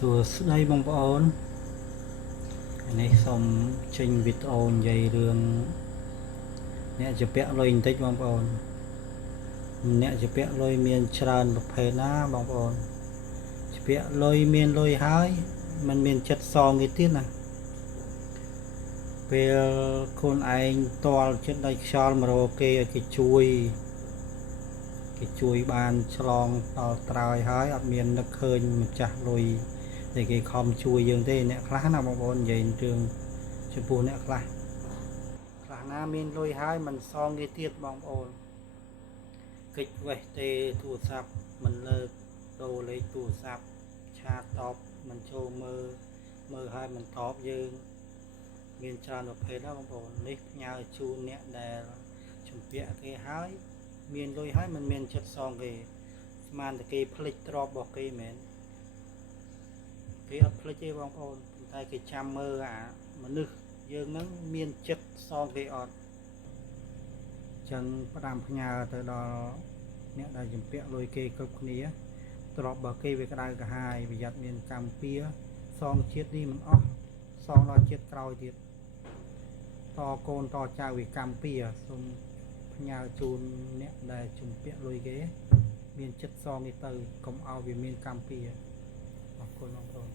សួស្តីបងប្អូននេះសូមចេញវីដេអូនិយាយរឿងអ្នកជាពាក់លុយបន្តិចបងប្អូនអ្នកជាពាក់លុយមានច្រើនប្រភេទណាបងប្អូនជាពាក់លុយមានលុយហើយมันមានចិត្តសងគេទៀតណាពេលខ្លួនឯងតល់ចិត្តដៃខ្យល់មករកគេឲ្យគេជួយបានឆ្លងដល់ត្រើយហើយអត់មាននឹកឃើញម្ចាស់លុយតែគេខំជួយយើងទេអ្នកខ្លះណាបងប្អូននិយាយរឿងចំពោះអ្នកខ្លះណាមានលុយហើយមិនសងគេទៀតបងប្អូនកិច្ចវេះទេទូរស័ព្ទមិនលើកដូរលេខទូរស័ព្ទឆាតតបមិនចូលមើលហើយមិនតបយើងមានច្រើនប្រភេទណាបងប្អូននេះផ្ញើជូនអ្នកដែលជំពាក់គេហើយមានលុយហើយមិនមានចិត្តសងគេស្មានតែគេភ្លេចទ្រព្យរបស់គេមែនគេអត់ភ្លេចទេបងប្អូនតែគេចាំមើលអាមនុស្សយើងនឹងមានចិត្តសងគេអត់ចឹងផ្ដាំផ្ញើទៅដល់អ្នកដែលជំពាក់លុយគេគ្រប់គ្នាទ្រព្យរបស់គេវាក្តៅក្រហាយប្រយ័ត្នមានកម្មពៀសងជាតិនេះមិនអស់សងដល់ជាតិក្រោយទៀតតកូនតចៅវាកម្មពៀសូមផ្ញើជូនអ្នកដែលជំពាក់លុយគេមានចិត្តសងគេទៅកុំឲ្យវាមានកម្មពៀអរគុណបងប្អូន